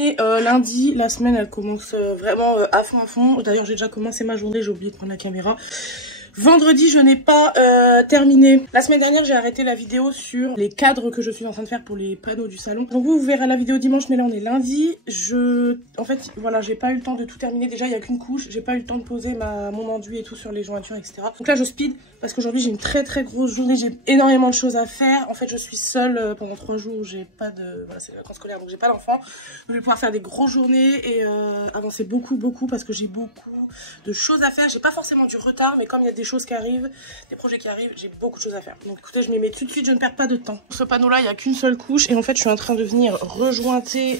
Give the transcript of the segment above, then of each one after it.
est lundi, la semaine elle commence vraiment à fond. D'ailleurs j'ai déjà commencé ma journée, j'ai oublié de prendre la caméra. Vendredi, je n'ai pas terminé. La semaine dernière, j'ai arrêté la vidéo sur les cadres que je suis en train de faire pour les panneaux du salon. Donc vous verrez la vidéo dimanche, mais là on est lundi. En fait, voilà, j'ai pas eu le temps de tout terminer. Déjà, il y a qu'une couche. J'ai pas eu le temps de poser mon enduit et tout sur les jointures, etc. Donc là, je speed parce qu'aujourd'hui, j'ai une très grosse journée. J'ai énormément de choses à faire. En fait, je suis seule pendant 3 jours. J'ai pas de... Voilà, c'est les vacances scolaires, donc j'ai pas d'enfant. Donc je vais pouvoir faire des grosses journées et avancer beaucoup parce que j'ai beaucoup de choses à faire. J'ai pas forcément du retard, mais comme il y a des choses qui arrivent, des projets qui arrivent, j'ai beaucoup de choses à faire. Donc écoutez, je m'y mets tout de suite, je ne perds pas de temps. Pour ce panneau là, il n'y a qu'une seule couche et en fait je suis en train de venir rejointer,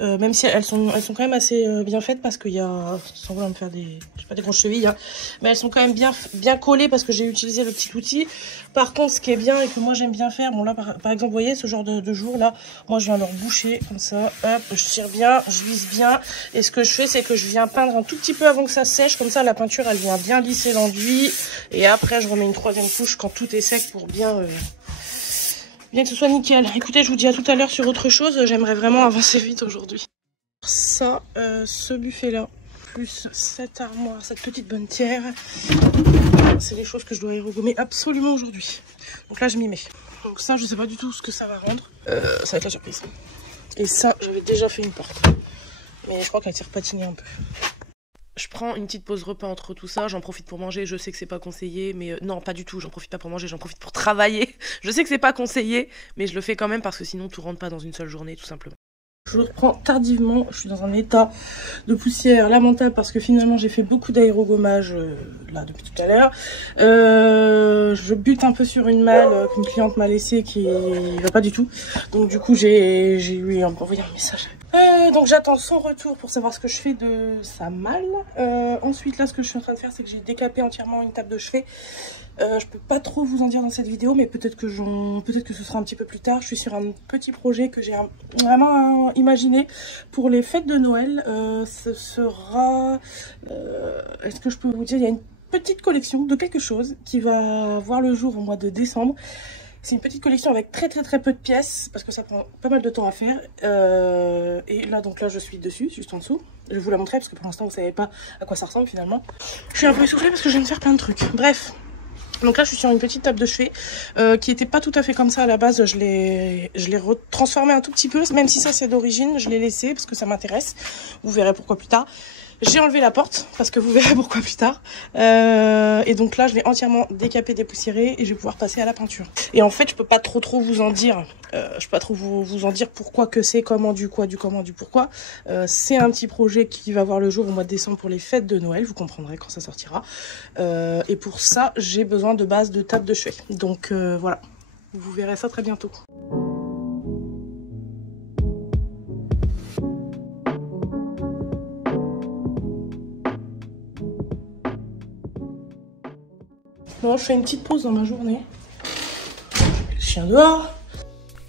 même si elles sont quand même assez bien faites parce qu'il y a, sans vouloir me faire des, je sais pas, des grosses chevilles, hein, mais elles sont quand même bien collées parce que j'ai utilisé le petit outil. Par contre, ce qui est bien et que moi j'aime bien faire, bon là par exemple, vous voyez ce genre de jour là, moi je viens leur boucher comme ça, hop, je tire bien, je visse bien et ce que je fais c'est que je viens peindre un tout petit peu avant que ça sèche, comme ça la peinture elle vient bien lisser l'enduit et après je remets une 3e couche quand tout est sec pour bien que ce soit nickel. Écoutez, je vous dis à tout à l'heure sur autre chose, j'aimerais vraiment avancer vite aujourd'hui. Ça, ce buffet là, plus cette armoire, cette petite bonnetière, c'est les choses que je dois aérogommer absolument aujourd'hui. Donc là je m'y mets. Donc ça je sais pas du tout ce que ça va rendre, ça va être la surprise. Et ça j'avais déjà fait une porte, mais je crois qu'elle s'est repatinée un peu. Je prends une petite pause repas entre tout ça, j'en profite pour manger, je sais que c'est pas conseillé, mais non pas du tout, j'en profite pas pour manger, j'en profite pour travailler. Je sais que c'est pas conseillé, mais je le fais quand même parce que sinon tout rentre pas dans une seule journée tout simplement. Je reprends tardivement, je suis dans un état de poussière lamentable parce que finalement j'ai fait beaucoup d'aérogommage là depuis tout à l'heure. Je bute un peu sur une malle qu'une cliente m'a laissée qui va pas du tout. Donc du coup j'ai lui envoyé un message. Donc j'attends son retour pour savoir ce que je fais de sa malle. Ensuite là ce que je suis en train de faire c'est que j'ai décapé entièrement une table de chevet. Je peux pas trop vous en dire dans cette vidéo, mais peut-être que ce sera un petit peu plus tard. Je suis sur un petit projet que j'ai vraiment imaginé pour les fêtes de Noël. Ce sera... Est-ce que je peux vous dire, il y a une petite collection de quelque chose qui va voir le jour au mois de décembre. C'est une petite collection avec très peu de pièces parce que ça prend pas mal de temps à faire. Et là donc là je suis dessus, juste en dessous. Je vais vous la montrer parce que pour l'instant vous savez pas à quoi ça ressemble finalement. Je suis un peu essoufflée parce que je viens de faire plein de trucs. Bref. Donc là je suis sur une petite table de chevet qui était pas tout à fait comme ça à la base. Je l'ai transformé un tout petit peu, même si ça c'est d'origine. Je l'ai laissé parce que ça m'intéresse. Vous verrez pourquoi plus tard. J'ai enlevé la porte parce que vous verrez pourquoi plus tard. Et donc là, je l'ai entièrement décapé, dépoussiéré et je vais pouvoir passer à la peinture. Et en fait, je peux pas trop vous en dire. Je peux pas trop vous en dire pourquoi que c'est, comment, du quoi, du comment, du pourquoi. C'est un petit projet qui va voir le jour au mois de décembre pour les fêtes de Noël. Vous comprendrez quand ça sortira. Et pour ça, j'ai besoin de base de table de chevet. Donc voilà, vous verrez ça très bientôt. Bon, je fais une petite pause dans ma journée. Le chien dehors.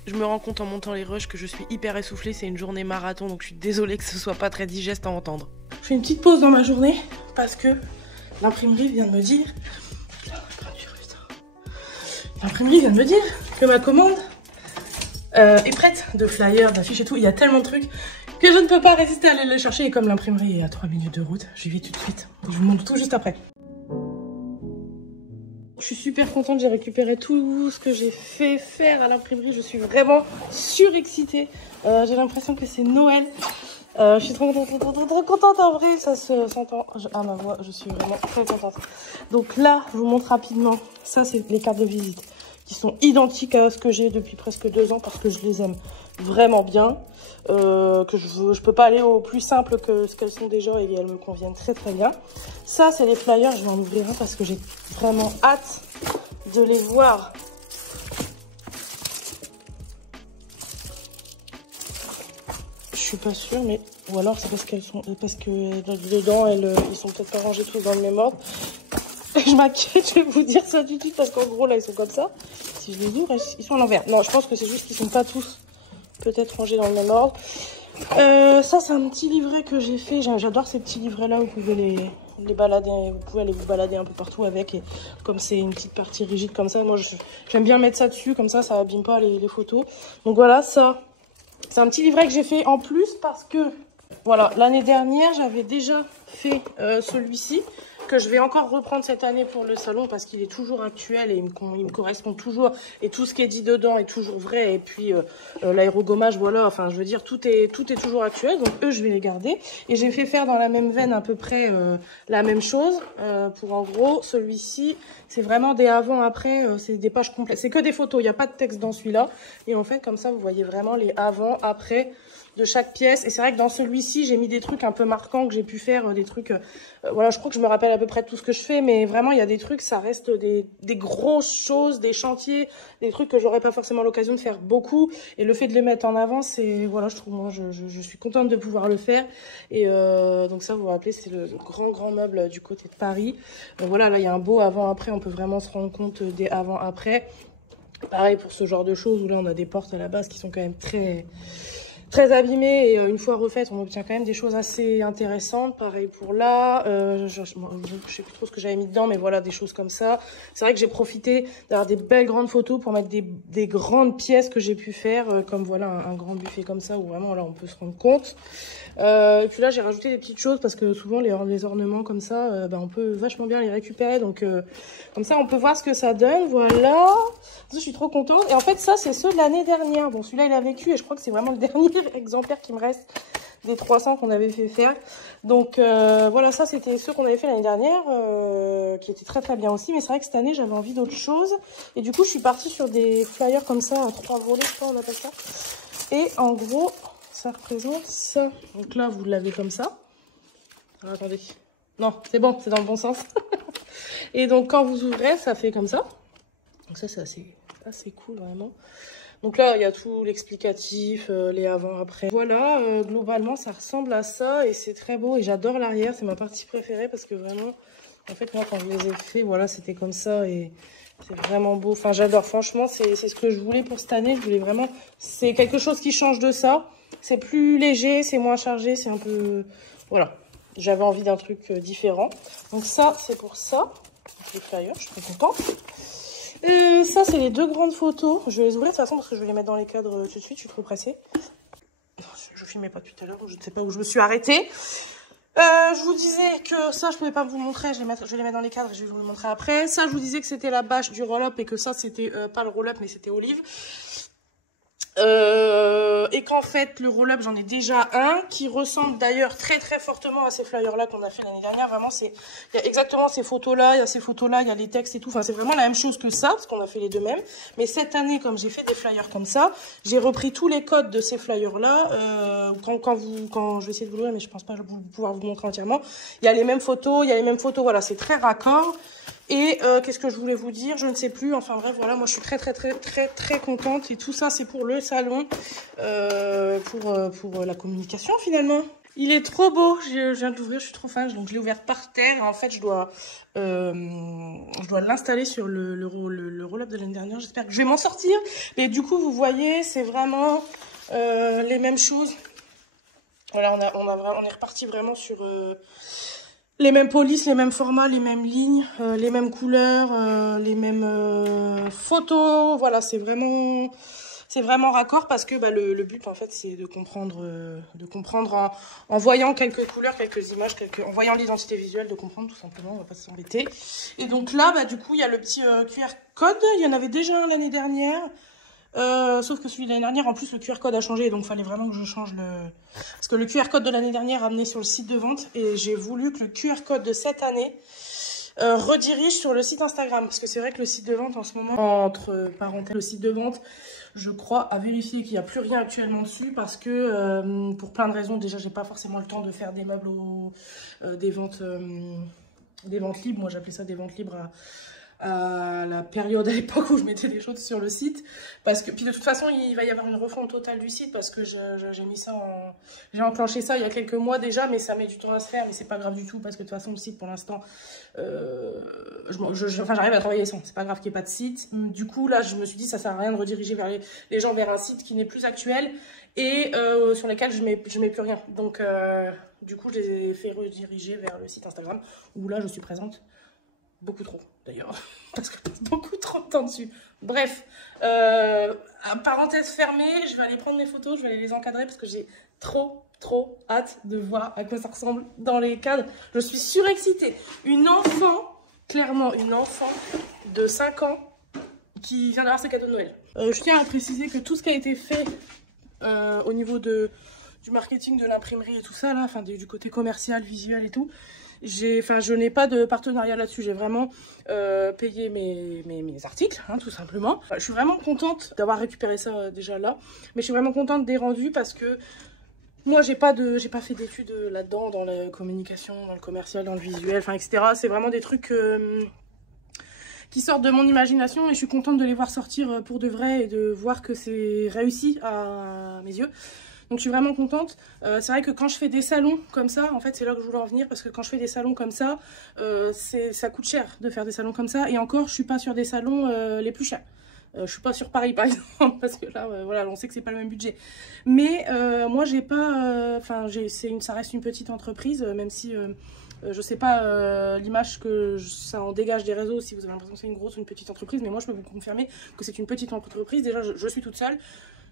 Je me rends compte en montant les rushs que je suis hyper essoufflée. C'est une journée marathon, donc je suis désolée que ce soit pas très digeste à entendre. Je fais une petite pause dans ma journée parce que l'imprimerie vient de me dire... L'imprimerie vient de me dire que ma commande est prête. De flyers, d'affiches et tout. Il y a tellement de trucs que je ne peux pas résister à aller les chercher. Et comme l'imprimerie est à 3 minutes de route, j'y vais tout de suite. Je vous montre tout juste après. Je suis super contente, j'ai récupéré tout ce que j'ai fait faire à l'imprimerie. Je suis vraiment surexcitée. J'ai l'impression que c'est Noël. Je suis trop contente en vrai, ça s'entend à ma voix, je suis vraiment très contente. Donc là, je vous montre rapidement, ça c'est les cartes de visite qui sont identiques à ce que j'ai depuis presque 2 ans parce que je les aime vraiment bien. Que je peux pas aller au plus simple que ce qu'elles sont déjà et elles me conviennent très bien. Ça c'est les flyers, je vais en ouvrir un parce que j'ai vraiment hâte de les voir. Je suis pas sûre, mais ou alors c'est parce que dedans ils sont peut-être pas rangés tous dans le même ordre. Je m'inquiète, je vais vous dire ça tout de suite parce qu'en gros là ils sont comme ça. Si je les ouvre, ils sont à l'envers. Non, je pense que c'est juste qu'ils sont pas tous peut-être rangés dans le même ordre. Ça c'est un petit livret que j'ai fait. J'adore ces petits livrets là, vous pouvez les balader, vous pouvez aller vous balader un peu partout avec. Et comme c'est une petite partie rigide comme ça, moi j'aime bien mettre ça dessus, comme ça abîme pas les photos. Donc voilà, ça C'est un petit livret que j'ai fait en plus parce que, voilà, l'année dernière, j'avais déjà fait celui-ci, que je vais encore reprendre cette année pour le salon parce qu'il est toujours actuel et il me correspond toujours. Et tout ce qui est dit dedans est toujours vrai. Et puis, l'aérogommage, voilà, enfin, je veux dire, tout est toujours actuel. Donc, eux, je vais les garder. Et j'ai fait faire dans la même veine à peu près la même chose. Pour en gros, celui-ci, c'est vraiment des avant-après. C'est des pages complètes. C'est que des photos. Il n'y a pas de texte dans celui-là. Et en fait, comme ça, vous voyez vraiment les avant-après de chaque pièce. Et c'est vrai que dans celui-ci, j'ai mis des trucs un peu marquants que j'ai pu faire, des trucs, voilà, je crois que je me rappelle à peu près de tout ce que je fais, mais vraiment, il y a des trucs, ça reste des grosses choses, des chantiers, des trucs que j'aurais pas forcément l'occasion de faire beaucoup. Et le fait de les mettre en avant, c'est, voilà, je trouve, moi, je suis contente de pouvoir le faire. Et donc ça, vous vous rappelez, c'est le grand meuble du côté de Paris. Donc voilà, là, il y a un beau avant-après, on peut vraiment se rendre compte des avant-après. Pareil pour ce genre de choses, où là, on a des portes à la base qui sont quand même très abîmée, et une fois refaite, on obtient quand même des choses assez intéressantes. Pareil pour là, je sais plus trop ce que j'avais mis dedans, mais voilà, des choses comme ça. C'est vrai que j'ai profité d'avoir des belles grandes photos pour mettre des grandes pièces que j'ai pu faire, comme voilà, un grand buffet comme ça, où vraiment là, on peut se rendre compte. Et puis là, j'ai rajouté des petites choses, parce que souvent, les ornements comme ça, on peut vachement bien les récupérer. Donc, comme ça, on peut voir ce que ça donne. Voilà. Je suis trop contente. Et en fait, ça, c'est ceux de l'année dernière. Bon, celui-là, il a vécu, et je crois que c'est vraiment le dernier exemplaire qui me reste des 300 qu'on avait fait faire. Donc, voilà, ça, c'était ceux qu'on avait fait l'année dernière, qui étaient très bien aussi. Mais c'est vrai que cette année, j'avais envie d'autre chose. Et du coup, je suis partie sur des flyers comme ça, à 3 volets, je crois, on appelle ça. Et en gros, ça représente ça. Donc là, vous l'avez comme ça. Alors, attendez. Non, c'est bon, c'est dans le bon sens. Et donc, quand vous ouvrez, ça fait comme ça. Donc ça, c'est assez cool, vraiment. Donc là, il y a tout l'explicatif, les avant-après. Voilà, globalement, ça ressemble à ça et c'est très beau. Et j'adore l'arrière, c'est ma partie préférée parce que vraiment, en fait, moi, quand je les ai fait, voilà, c'était comme ça et c'est vraiment beau. Enfin, j'adore. Franchement, c'est ce que je voulais pour cette année. Je voulais vraiment... C'est quelque chose qui change de ça. C'est plus léger, c'est moins chargé, c'est un peu... Voilà. J'avais envie d'un truc différent. Donc ça, c'est pour ça. Donc, les flyers, je suis très contente. Ça, c'est les deux grandes photos. Je vais les ouvrir de toute façon parce que je vais les mettre dans les cadres tout de suite. Je suis trop pressée. Je filmais pas tout à l'heure, je ne sais pas où je me suis arrêtée. Je vous disais que ça, je pouvais pas vous montrer. Je vais les mettre dans les cadres et je vais vous le montrer après. Ça, je vous disais que c'était la bâche du roll-up et que ça, c'était pas le roll-up, mais c'était Olive. Et qu'en fait le roll-up j'en ai déjà un qui ressemble d'ailleurs très fortement à ces flyers là qu'on a fait l'année dernière. Vraiment, il y a exactement ces photos là, il y a ces photos là, il y a les textes et tout, enfin c'est vraiment la même chose que ça parce qu'on a fait les deux mêmes. Mais cette année, comme j'ai fait des flyers comme ça, j'ai repris tous les codes de ces flyers là. Quand je vais essayer de vous l'ouvrir, mais je pense pas pouvoir vous montrer entièrement, il y a les mêmes photos, voilà, c'est très raccord. Et qu'est-ce que je voulais vous dire? Je ne sais plus. Enfin bref, voilà, moi je suis très contente. Et tout ça, c'est pour le salon, pour la communication finalement. Il est trop beau. Je viens de l'ouvrir, je suis trop fan. Donc je l'ai ouvert par terre. En fait, je dois l'installer sur le roll-up de l'année dernière. J'espère que je vais m'en sortir. Mais du coup, vous voyez, c'est vraiment les mêmes choses. Voilà, on est reparti vraiment sur... les mêmes polices, les mêmes formats, les mêmes lignes, les mêmes couleurs, les mêmes photos. Voilà, c'est vraiment raccord parce que le but en fait c'est de comprendre en voyant quelques couleurs, quelques images, en voyant l'identité visuelle, de comprendre tout simplement, on va pas s'embêter. Et donc là, du coup, il y a le petit QR code. Il y en avait déjà un l'année dernière. Sauf que celui de l'année dernière, en plus, le QR code a changé, donc il fallait vraiment que je change parce que le QR code de l'année dernière amené sur le site de vente, et j'ai voulu que le QR code de cette année redirige sur le site Instagram, parce que c'est vrai que le site de vente en ce moment, entre parenthèses, le site de vente, je crois, à vérifier qu'il n'y a plus rien actuellement dessus, parce que pour plein de raisons, déjà, j'ai pas forcément le temps de faire des meubles des ventes libres. Moi, j'appelais ça des ventes libres à la période à l'époque où je mettais des choses sur le site, parce que puis de toute façon il va y avoir une refonte totale du site parce que j'ai enclenché ça il y a quelques mois déjà, mais ça met du temps à se faire, mais c'est pas grave du tout parce que de toute façon le site pour l'instant j'arrive à travailler sans, c'est pas grave qu'il n'y ait pas de site. Du coup là je me suis dit ça sert à rien de rediriger les gens vers un site qui n'est plus actuel et sur lesquels je mets plus rien, donc du coup je les ai fait rediriger vers le site Instagram où là je suis présente Beaucoup trop, d'ailleurs. Parce que je passe beaucoup trop de temps dessus. Bref, parenthèse fermée, je vais aller prendre mes photos, je vais aller les encadrer parce que j'ai trop hâte de voir à quoi ça ressemble dans les cadres. Je suis surexcitée. Une enfant, clairement une enfant de 5 ans qui vient d'avoir ses cadeaux de Noël. Je tiens à préciser que tout ce qui a été fait au niveau du marketing, de l'imprimerie et tout ça, là, enfin du côté commercial, visuel et tout, je n'ai pas de partenariat là-dessus. J'ai vraiment payé mes articles, hein, tout simplement. Je suis vraiment contente d'avoir récupéré ça déjà là, mais je suis vraiment contente des rendus parce que moi, j'ai pas fait d'études là-dedans, dans la communication, dans le commercial, dans le visuel, enfin, etc. C'est vraiment des trucs qui sortent de mon imagination et je suis contente de les voir sortir pour de vrai et de voir que c'est réussi à mes yeux. Donc, je suis vraiment contente. C'est vrai que quand je fais des salons comme ça, en fait, c'est là que je voulais en venir parce que quand je fais des salons comme ça, ça coûte cher de faire des salons comme ça. Et encore, je suis pas sur des salons les plus chers. Je suis pas sur Paris par exemple parce que là voilà, on sait que c'est pas le même budget, mais moi j'ai pas ça reste une petite entreprise, même si je sais pas l'image que ça en dégage des réseaux, si vous avez l'impression que c'est une grosse ou une petite entreprise, mais moi je peux vous confirmer que c'est une petite entreprise. Déjà je suis toute seule,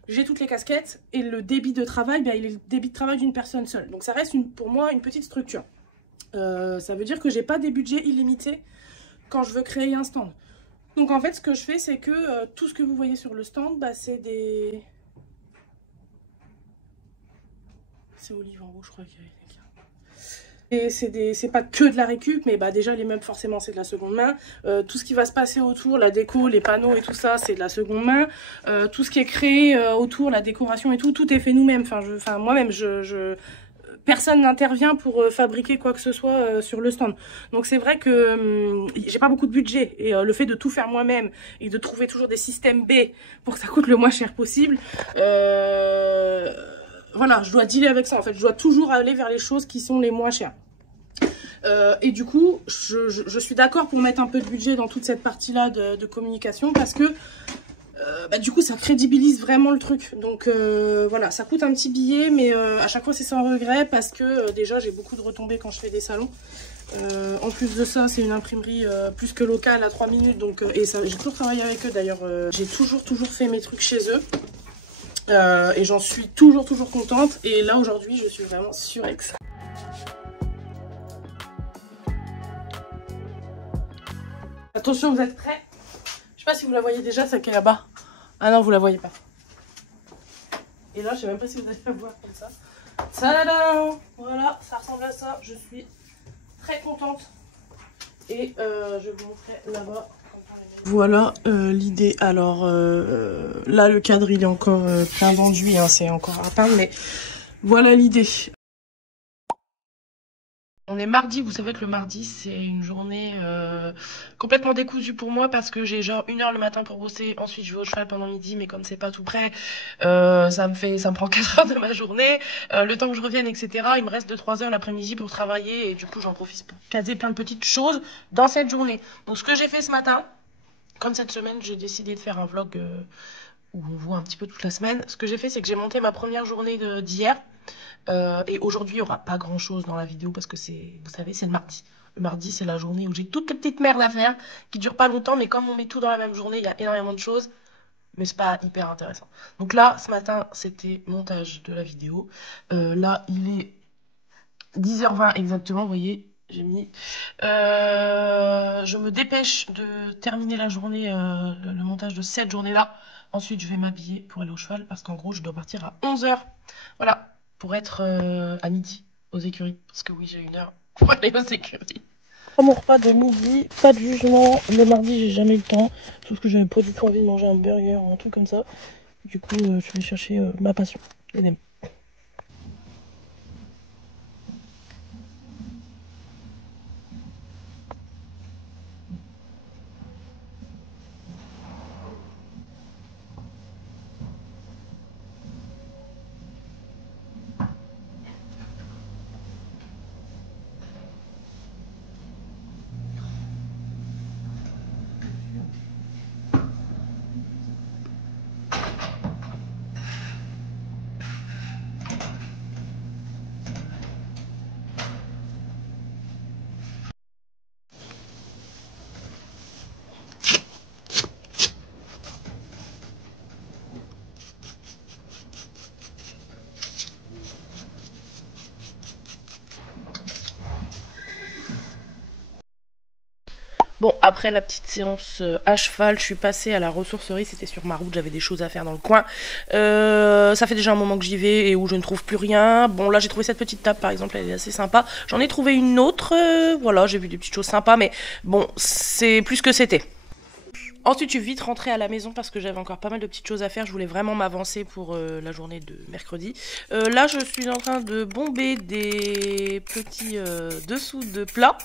j'ai toutes les casquettes et le débit de travail, il est le débit de travail d'une personne seule, donc ça reste pour moi une petite structure. Ça veut dire que j'ai pas des budgets illimités quand je veux créer un stand. Donc en fait, ce que je fais, c'est que tout ce que vous voyez sur le stand, c'est des... C'est Olive en haut, je crois qu'il y avait quelqu'un. Et c'est pas que de la récup, mais déjà les meubles, forcément, c'est de la seconde main. Tout ce qui va se passer autour, la déco, les panneaux et tout ça, c'est de la seconde main. Tout ce qui est créé autour, la décoration et tout, tout est fait nous-mêmes. Enfin, moi-même, personne n'intervient pour fabriquer quoi que ce soit sur le stand. Donc c'est vrai que j'ai pas beaucoup de budget. Et le fait de tout faire moi-même et de trouver toujours des systèmes B pour que ça coûte le moins cher possible, voilà, je dois dealer avec ça. En fait, je dois toujours aller vers les choses qui sont les moins chères. Et du coup, je suis d'accord pour mettre un peu de budget dans toute cette partie-là de communication parce que du coup ça crédibilise vraiment le truc. Donc voilà, ça coûte un petit billet, mais à chaque fois c'est sans regret parce que déjà j'ai beaucoup de retombées quand je fais des salons. En plus de ça, c'est une imprimerie plus que locale à 3 minutes, donc et ça, j'ai toujours travaillé avec eux d'ailleurs. J'ai toujours fait mes trucs chez eux et j'en suis toujours contente. Et là aujourd'hui je suis vraiment surex. Attention, vous êtes prêts? Je sais pas si vous la voyez déjà, celle qui est là-bas. Ah non, vous la voyez pas. Et là, je sais même pas si vous allez la voir comme ça. Tadadam! Voilà, ça ressemble à ça. Je suis très contente. Et je vous montrerai là-bas. Voilà l'idée. Alors là, le cadre, il est encore plein d'enduit. Hein, c'est encore à peindre, mais voilà l'idée. On est mardi, vous savez que le mardi c'est une journée complètement décousue pour moi parce que j'ai genre 1 heure le matin pour bosser, ensuite je vais au cheval pendant midi, mais comme c'est pas tout près, ça me prend 4 heures de ma journée, le temps que je revienne, etc. Il me reste 2-3 heures l'après-midi pour travailler et du coup j'en profite pour caser plein de petites choses dans cette journée. Donc ce que j'ai fait ce matin, comme cette semaine j'ai décidé de faire un vlog où on voit un petit peu toute la semaine, ce que j'ai fait c'est que j'ai monté ma première journée d'hier. Et aujourd'hui, il n'y aura pas grand chose dans la vidéo parce que vous savez, c'est le mardi. Le mardi, c'est la journée où j'ai toutes les petites merdes à faire qui durent pas longtemps, mais comme on met tout dans la même journée, il y a énormément de choses, mais c'est pas hyper intéressant. Donc là, ce matin, c'était montage de la vidéo. Là, il est 10h20 exactement, vous voyez, j'ai mis. Je me dépêche de terminer la journée, le montage de cette journée-là. Ensuite, je vais m'habiller pour aller au cheval parce qu'en gros, je dois partir à 11h. Voilà. Pour être à midi aux écuries. Parce que oui, j'ai 1 heure pour aller aux écuries. Mon repas de midi, pas de jugement. Le mardi, j'ai jamais eu le temps. Sauf que j'avais pas du tout envie de manger un burger ou un truc comme ça. Du coup, je vais chercher ma passion, les nems. Bon, après la petite séance à cheval, je suis passée à la ressourcerie, c'était sur ma route, j'avais des choses à faire dans le coin. Ça fait déjà un moment que j'y vais et où je ne trouve plus rien. Bon, là j'ai trouvé cette petite table par exemple, elle est assez sympa. J'en ai trouvé une autre, voilà, j'ai vu des petites choses sympas, mais bon, c'est plus que c'était. Ensuite, je suis vite rentrée à la maison parce que j'avais encore pas mal de petites choses à faire. Je voulais vraiment m'avancer pour la journée de mercredi. Là, je suis en train de bomber des petits dessous de plat.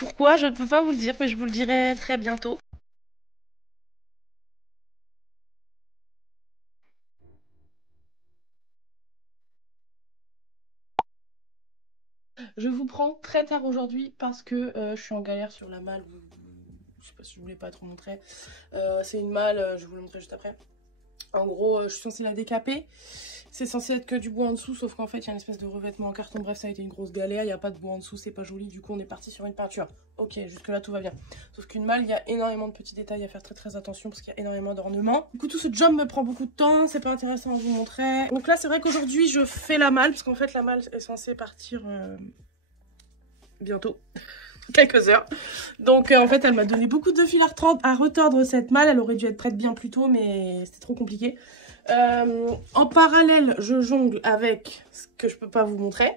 Pourquoi? Je ne peux pas vous le dire, mais je vous le dirai très bientôt. Je vous prends très tard aujourd'hui parce que je suis en galère sur la malle. Je sais pas si je voulais pas trop montrer. C'est une malle, je vais vous le montrer juste après. En gros, je suis censée la décaper. C'est censé être que du bois en dessous, sauf qu'en fait, il y a une espèce de revêtement en carton. Bref, ça a été une grosse galère. Il n'y a pas de bois en dessous, c'est pas joli. Du coup, on est parti sur une peinture. Ok, jusque-là, tout va bien. Sauf qu'une malle, il y a énormément de petits détails à faire très attention parce qu'il y a énormément d'ornements. Du coup, tout ce job me prend beaucoup de temps. C'est pas intéressant à vous montrer. Donc là, c'est vrai qu'aujourd'hui, je fais la malle parce qu'en fait, la malle est censée partir bientôt. Quelques heures. Donc en fait elle m'a donné beaucoup de fil à retordre cette malle. Elle aurait dû être prête bien plus tôt mais c'était trop compliqué. En parallèle je jongle avec ce que je peux pas vous montrer.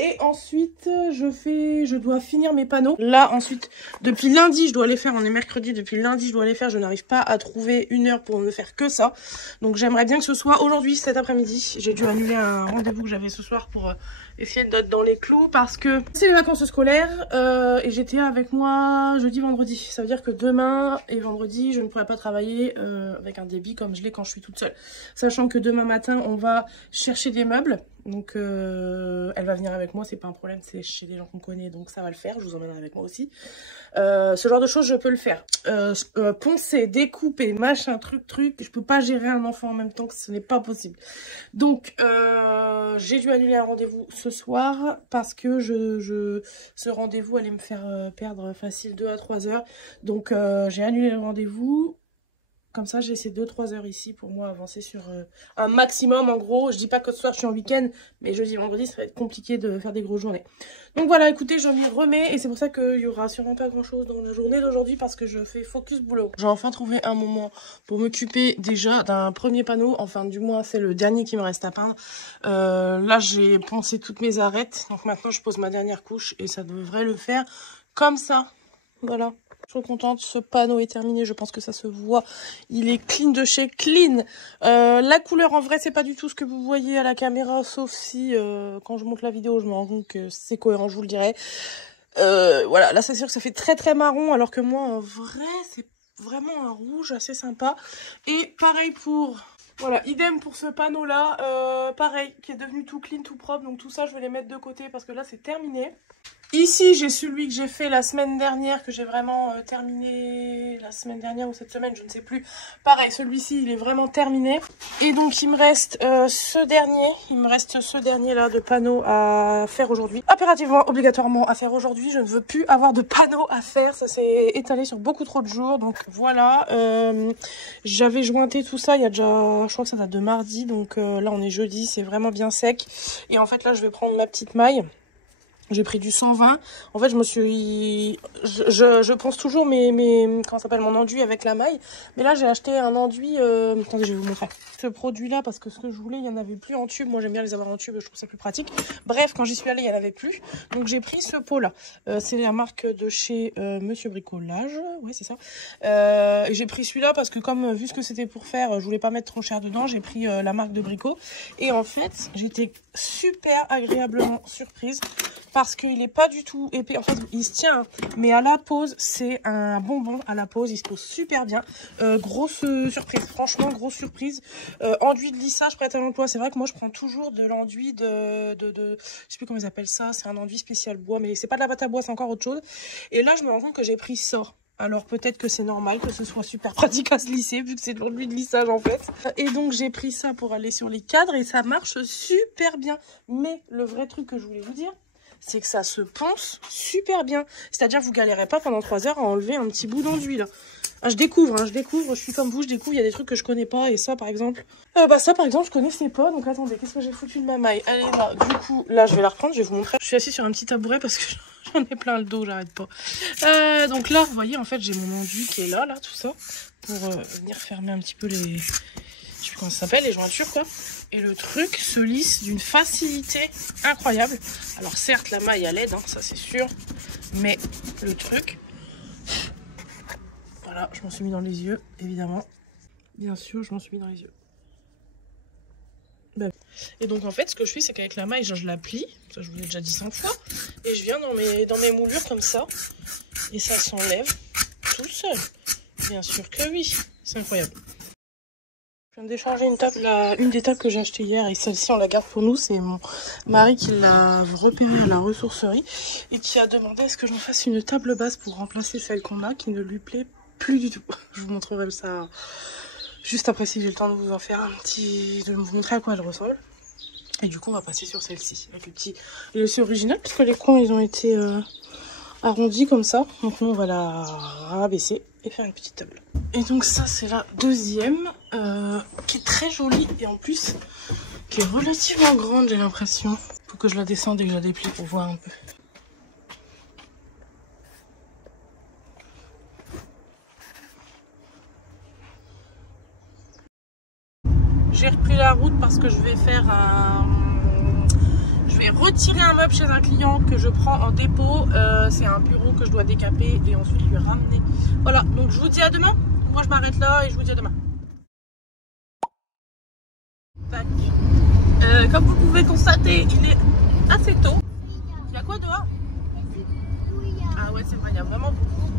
Et ensuite, je dois finir mes panneaux. Là, ensuite, depuis lundi, je dois les faire. On est mercredi, depuis lundi, je dois les faire. Je n'arrive pas à trouver une heure pour ne faire que ça. Donc, j'aimerais bien que ce soit aujourd'hui, cet après-midi. J'ai dû annuler un rendez-vous que j'avais ce soir pour essayer d'être dans les clous parce que c'est les vacances scolaires et j'étais avec moi jeudi, vendredi. Ça veut dire que demain et vendredi, je ne pourrai pas travailler avec un débit comme je l'ai quand je suis toute seule. Sachant que demain matin, on va chercher des meubles. Donc elle va venir avec moi, c'est pas un problème, c'est chez des gens qu'on connaît, donc ça va le faire, je vous emmènerai avec moi aussi. Ce genre de choses, je peux le faire. Poncer, découper, machin, truc, je peux pas gérer un enfant en même temps, que ce n'est pas possible. Donc j'ai dû annuler un rendez-vous ce soir parce que ce rendez-vous allait me faire perdre facile 2 à 3 heures. Donc j'ai annulé le rendez-vous. Comme ça, j'ai ces 2-3 heures ici pour moi avancer sur un maximum. En gros, je dis pas que ce soir je suis en week-end, mais jeudi, vendredi, ça va être compliqué de faire des grosses journées. Donc voilà, écoutez, je m'y remets et c'est pour ça qu'il y aura sûrement pas grand-chose dans la journée d'aujourd'hui parce que je fais focus boulot. J'ai enfin trouvé un moment pour m'occuper déjà d'un premier panneau. Enfin, du moins, c'est le dernier qui me reste à peindre. Là, j'ai poncé toutes mes arêtes. Donc maintenant, je pose ma dernière couche et ça devrait le faire comme ça. Voilà. Je suis contente, ce panneau est terminé, je pense que ça se voit, il est clean de chez clean. La couleur en vrai c'est pas du tout ce que vous voyez à la caméra, sauf si quand je monte la vidéo je me rends compte que c'est cohérent, je vous le dirai. Voilà, là c'est sûr que ça fait très marron, alors que moi en vrai c'est vraiment un rouge assez sympa. Et pareil pour... Voilà, idem pour ce panneau là, pareil, qui est devenu tout clean, tout propre, donc tout ça je vais les mettre de côté parce que là c'est terminé. Ici, j'ai celui que j'ai fait la semaine dernière, que j'ai vraiment terminé la semaine dernière ou cette semaine, je ne sais plus. Pareil, celui-ci, il est vraiment terminé. Et donc, il me reste ce dernier là de panneau à faire aujourd'hui. Impérativement, obligatoirement à faire aujourd'hui. Je ne veux plus avoir de panneau à faire. Ça s'est étalé sur beaucoup trop de jours. Donc voilà, j'avais jointé tout ça il y a déjà, je crois que ça date de mardi. Donc là, on est jeudi, c'est vraiment bien sec. Et en fait, là, je vais prendre ma petite maille. J'ai pris du 120. En fait, je ponce toujours comment ça s'appelle, mon enduit avec la maille. Mais là, j'ai acheté un enduit. Attendez, je vais vous montrer. Ce produit-là, parce que ce que je voulais, il n'y en avait plus en tube. Moi, j'aime bien les avoir en tube. Je trouve ça plus pratique. Bref, quand j'y suis allée, il n'y en avait plus. Donc, j'ai pris ce pot-là. C'est la marque de chez Monsieur Bricolage. Oui, c'est ça. Et j'ai pris celui-là parce que comme vu ce que c'était pour faire, je voulais pas mettre trop cher dedans. J'ai pris la marque de Brico. Et en fait, j'étais super agréablement surprise. Parce qu'il n'est pas du tout épais. En fait, il se tient. Mais à la pose, c'est un bonbon. À la pose, il se pose super bien. Grosse surprise. Franchement, grosse surprise. Enduit de lissage prêt à l'emploi. C'est vrai que moi, je prends toujours de l'enduit je sais plus comment ils appellent ça. C'est un enduit spécial bois. Mais c'est pas de la pâte à bois, c'est encore autre chose. Et là, je me rends compte que j'ai pris ça. Alors peut-être que c'est normal que ce soit super pratique à se lisser vu que c'est de l'enduit de lissage en fait. Et donc j'ai pris ça pour aller sur les cadres et ça marche super bien. Mais le vrai truc que je voulais vous dire, c'est que ça se ponce super bien. C'est-à-dire vous galérez pas pendant 3 heures à enlever un petit bout d'enduit là. Ah, je découvre, je suis comme vous, je découvre, il y a des trucs que je connais pas, et ça par exemple, je connaissais pas, donc attendez, qu'est-ce que j'ai foutu de ma maille? Allez là, du coup, là je vais la reprendre, je vais vous montrer. Je suis assise sur un petit tabouret parce que j'en ai plein le dos, j'arrête pas. Donc là, vous voyez, en fait, j'ai mon enduit qui est là, tout ça, pour venir fermer un petit peu les... Je sais plus comment ça s'appelle, les jointures quoi. Et le truc se lisse d'une facilité incroyable. Alors certes, la maille à l'aide, hein, ça c'est sûr, mais le truc... Voilà, je m'en suis mis dans les yeux, évidemment. Bien sûr, je m'en suis mis dans les yeux. Et donc en fait, ce que je fais, c'est qu'avec la maille, je la plie. Ça, je vous l'ai déjà dit 100 fois. Et je viens dans mes moulures comme ça. Et ça s'enlève tout seul. Bien sûr que oui. C'est incroyable. Je viens de décharger une des tables que j'ai achetées hier. Et celle-ci, on la garde pour nous. C'est mon mari qui l'a repérée à la ressourcerie. Et qui a demandé à ce que j'en fasse une table basse pour remplacer celle qu'on a, qui ne lui plaît plus du tout. Je vous montrerai ça juste après si j'ai le temps de vous en faire de vous montrer à quoi elle ressemble. Et du coup on va passer sur celle-ci avec le petit. Et c'est original puisque les coins ils ont été arrondis comme ça. Donc nous on va la rabaisser et faire une petite table. Et donc ça c'est la deuxième qui est très jolie et en plus qui est relativement grande, j'ai l'impression. Faut que je la descende et que je la déplie pour voir un peu. J'ai repris la route parce que je vais retirer un meuble chez un client que je prends en dépôt. C'est un bureau que je dois décaper et ensuite lui ramener. Voilà, donc je vous dis à demain. Moi je m'arrête là et je vous dis à demain. Tac. Comme vous pouvez constater, il est assez tôt. Il y a quoi dehors? Ah ouais, c'est vrai, il y a vraiment beaucoup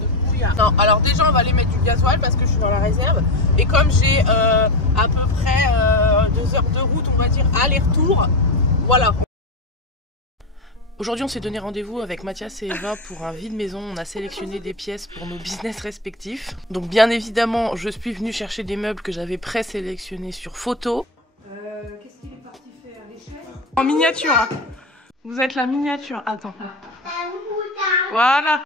de brouillard. Non, alors déjà on va aller mettre du gasoil parce que je suis dans la réserve. Et comme j'ai à peu près 2 heures de route, on va dire, aller-retour, voilà. Aujourd'hui on s'est donné rendez-vous avec Mathias et Eva pour un vide-maison. On a sélectionné des pièces pour nos business respectifs. Donc bien évidemment je suis venue chercher des meubles que j'avais présélectionnés sur photo. Qu'est-ce qu'il est parti faire? L'échelle en miniature hein. Vous êtes la miniature, attends. Voilà.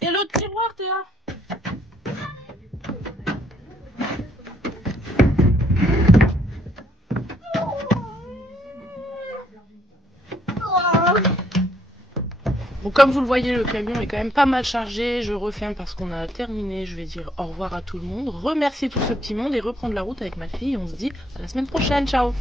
Et l'autre tiroir, Théa? Bon, comme vous le voyez, le camion est quand même pas mal chargé. Je referme parce qu'on a terminé. Je vais dire au revoir à tout le monde, remercier tout ce petit monde et reprendre la route avec ma fille. On se dit à la semaine prochaine. Ciao!